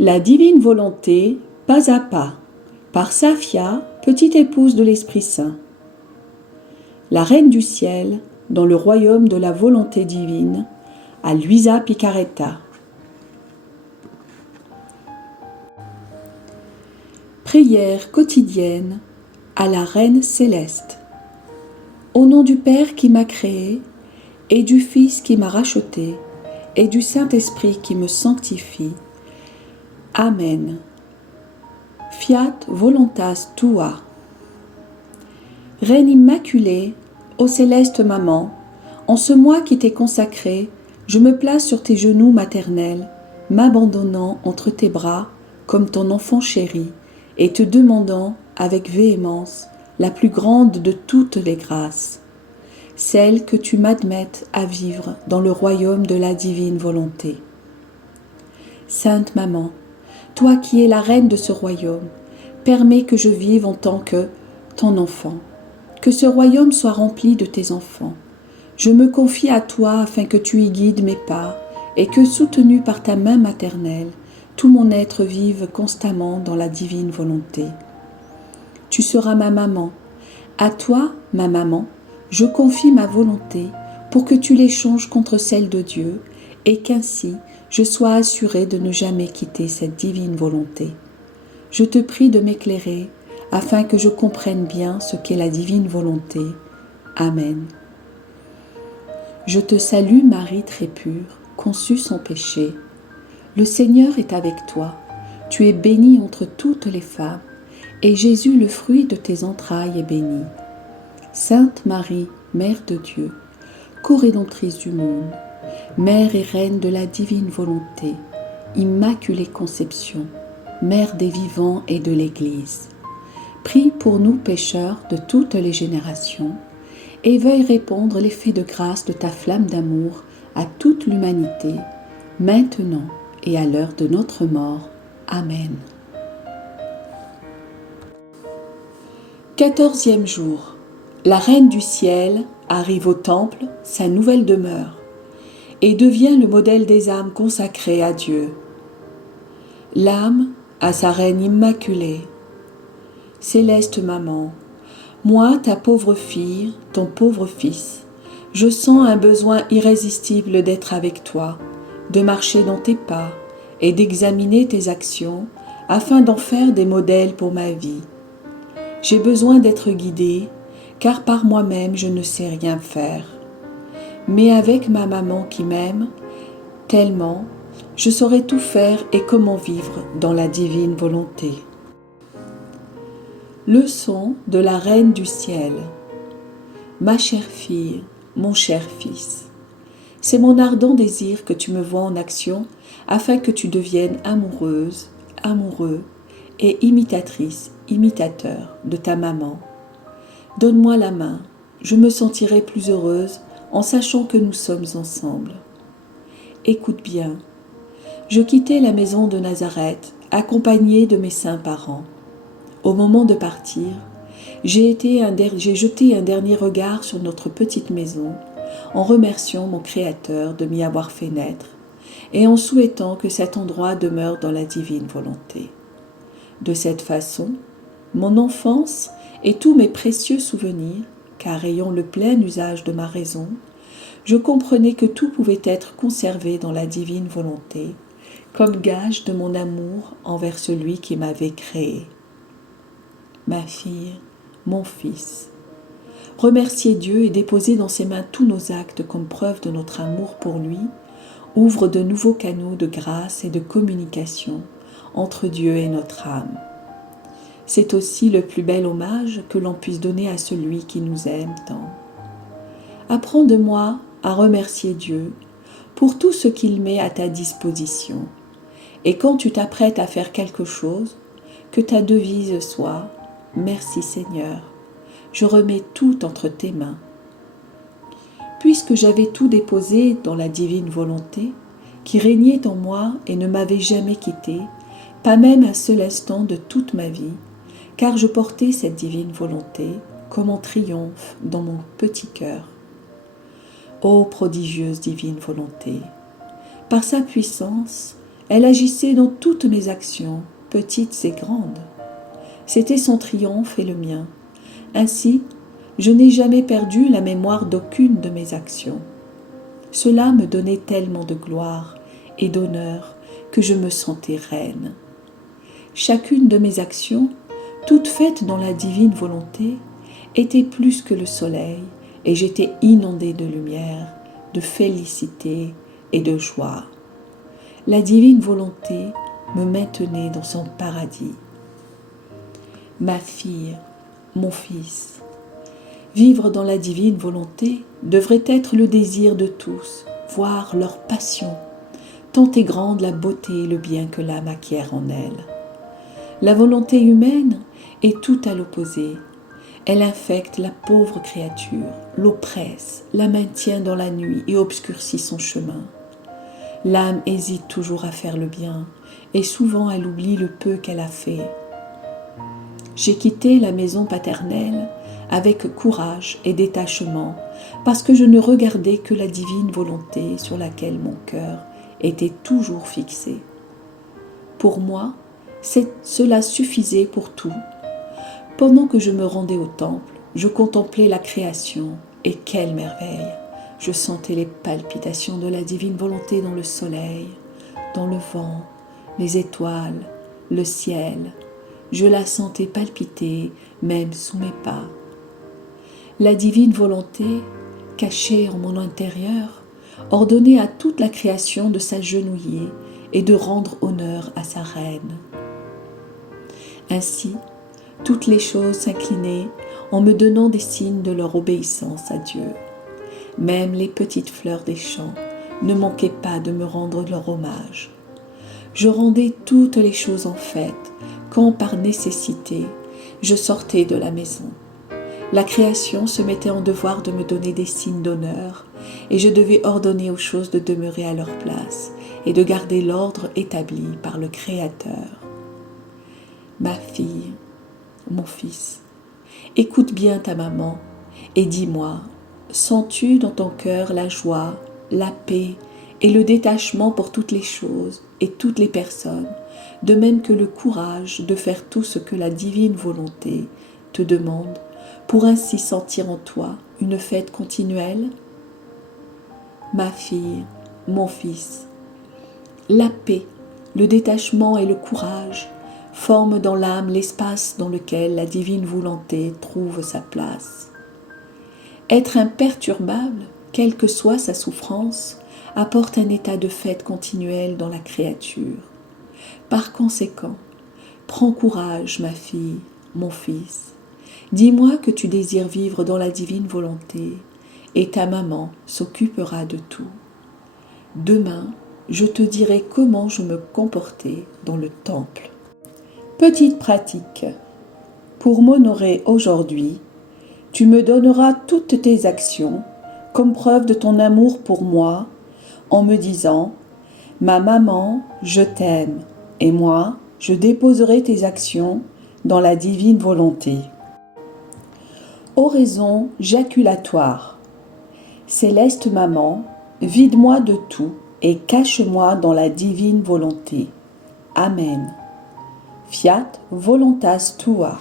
La divine volonté, pas à pas, par Safia, petite épouse de l'Esprit Saint. La Reine du Ciel, dans le royaume de la volonté divine, à Luisa Picaretta. Prière quotidienne à la Reine céleste. Au nom du Père qui m'a créé, et du Fils qui m'a racheté, et du Saint-Esprit qui me sanctifie. Amen. Fiat voluntas tua. Reine immaculée, ô céleste maman, en ce mois qui t'est consacré, je me place sur tes genoux maternels, m'abandonnant entre tes bras comme ton enfant chéri, et te demandant avec véhémence la plus grande de toutes les grâces, celle que tu m'admettes à vivre dans le royaume de la divine volonté. Sainte Maman, toi qui es la reine de ce royaume, permets que je vive en tant que ton enfant, que ce royaume soit rempli de tes enfants. Je me confie à toi afin que tu y guides mes pas et que, soutenu par ta main maternelle, tout mon être vive constamment dans la divine volonté. Tu seras ma maman. À toi, ma maman, je confie ma volonté pour que tu l'échanges contre celle de Dieu et qu'ainsi je sois assurée de ne jamais quitter cette divine volonté. Je te prie de m'éclairer afin que je comprenne bien ce qu'est la divine volonté. Amen. Je te salue Marie très pure, conçue sans péché. Le Seigneur est avec toi. Tu es bénie entre toutes les femmes, et Jésus, le fruit de tes entrailles, est béni. Sainte Marie, Mère de Dieu, co-rédemptrice du monde, Mère et Reine de la divine volonté, Immaculée Conception, Mère des vivants et de l'Église, prie pour nous pécheurs de toutes les générations, et veuille répandre l'effet de grâce de ta flamme d'amour à toute l'humanité, maintenant et à l'heure de notre mort. Amen. 14e jour. La Reine du Ciel arrive au Temple, sa nouvelle demeure, et devient le modèle des âmes consacrées à Dieu. L'âme à sa Reine immaculée. Céleste Maman, moi, ta pauvre fille, ton pauvre fils, je sens un besoin irrésistible d'être avec toi, de marcher dans tes pas et d'examiner tes actions afin d'en faire des modèles pour ma vie. J'ai besoin d'être guidée, car par moi-même je ne sais rien faire. Mais avec ma maman qui m'aime tellement, je saurai tout faire et comment vivre dans la divine volonté. Leçon de la Reine du Ciel. Ma chère fille, mon cher fils, c'est mon ardent désir que tu me vois en action afin que tu deviennes amoureuse, amoureux et imitatrice, imitateur de ta maman. Donne-moi la main, je me sentirai plus heureuse en sachant que nous sommes ensemble. Écoute bien, je quittais la maison de Nazareth accompagnée de mes saints parents. Au moment de partir, j'ai jeté un dernier regard sur notre petite maison en remerciant mon Créateur de m'y avoir fait naître et en souhaitant que cet endroit demeure dans la divine volonté. De cette façon, mon enfance et tous mes précieux souvenirs, car ayant le plein usage de ma raison, je comprenais que tout pouvait être conservé dans la divine volonté, comme gage de mon amour envers celui qui m'avait créé. Ma fille, mon fils, remercier Dieu et déposer dans ses mains tous nos actes comme preuve de notre amour pour lui ouvre de nouveaux canaux de grâce et de communication entre Dieu et notre âme. C'est aussi le plus bel hommage que l'on puisse donner à celui qui nous aime tant. Apprends de moi à remercier Dieu pour tout ce qu'il met à ta disposition. Et quand tu t'apprêtes à faire quelque chose, que ta devise soit « Merci Seigneur, je remets tout entre tes mains ». Puisque j'avais tout déposé dans la divine volonté, qui régnait en moi et ne m'avait jamais quitté, pas même un seul instant de toute ma vie, car je portais cette divine volonté comme en triomphe dans mon petit cœur. Ô prodigieuse divine volonté, par sa puissance, Elle agissait dans toutes mes actions, petites et grandes. C'était son triomphe et le mien. Ainsi, je n'ai jamais perdu la mémoire d'aucune de mes actions. Cela me donnait tellement de gloire et d'honneur que je me sentais reine. Chacune de mes actions, toutes faites dans la divine volonté, était plus que le soleil, et j'étais inondée de lumière, de félicité et de joie. La divine volonté me maintenait dans son paradis. Ma fille, mon fils, vivre dans la divine volonté devrait être le désir de tous, voire leur passion, tant est grande la beauté et le bien que l'âme acquiert en elle. La volonté humaine est tout à l'opposé. Elle infecte la pauvre créature, l'oppresse, la maintient dans la nuit et obscurcit son chemin. L'âme hésite toujours à faire le bien, et souvent elle oublie le peu qu'elle a fait. J'ai quitté la maison paternelle avec courage et détachement, parce que je ne regardais que la divine volonté sur laquelle mon cœur était toujours fixé. Pour moi, cela suffisait pour tout. Pendant que je me rendais au temple, je contemplais la création, et quelle merveille! Je sentais les palpitations de la divine volonté dans le soleil, dans le vent, les étoiles, le ciel. Je la sentais palpiter même sous mes pas. La divine volonté, cachée en mon intérieur, ordonnait à toute la création de s'agenouiller et de rendre honneur à sa reine. Ainsi, toutes les choses s'inclinaient en me donnant des signes de leur obéissance à Dieu. Même les petites fleurs des champs ne manquaient pas de me rendre leur hommage. Je rendais toutes les choses en fête quand, par nécessité, je sortais de la maison. La création se mettait en devoir de me donner des signes d'honneur, et je devais ordonner aux choses de demeurer à leur place et de garder l'ordre établi par le Créateur. Ma fille, mon fils, écoute bien ta maman et dis-moi, sens-tu dans ton cœur la joie, la paix et le détachement pour toutes les choses et toutes les personnes, de même que le courage de faire tout ce que la divine volonté te demande, pour ainsi sentir en toi une fête continuelle? Ma fille, mon fils, la paix, le détachement et le courage forment dans l'âme l'espace dans lequel la divine volonté trouve sa place. Être imperturbable, quelle que soit sa souffrance, apporte un état de fête continuelle dans la créature. Par conséquent, prends courage, ma fille, mon fils. Dis-moi que tu désires vivre dans la divine volonté, et ta maman s'occupera de tout. Demain, je te dirai comment je me comportais dans le temple. Petite pratique. Pour m'honorer aujourd'hui, tu me donneras toutes tes actions comme preuve de ton amour pour moi en me disant « Ma maman, je t'aime et moi, je déposerai tes actions dans la divine volonté. » Oraison jaculatoire. Céleste maman, vide-moi de tout et cache-moi dans la divine volonté. Amen. Fiat voluntas tua.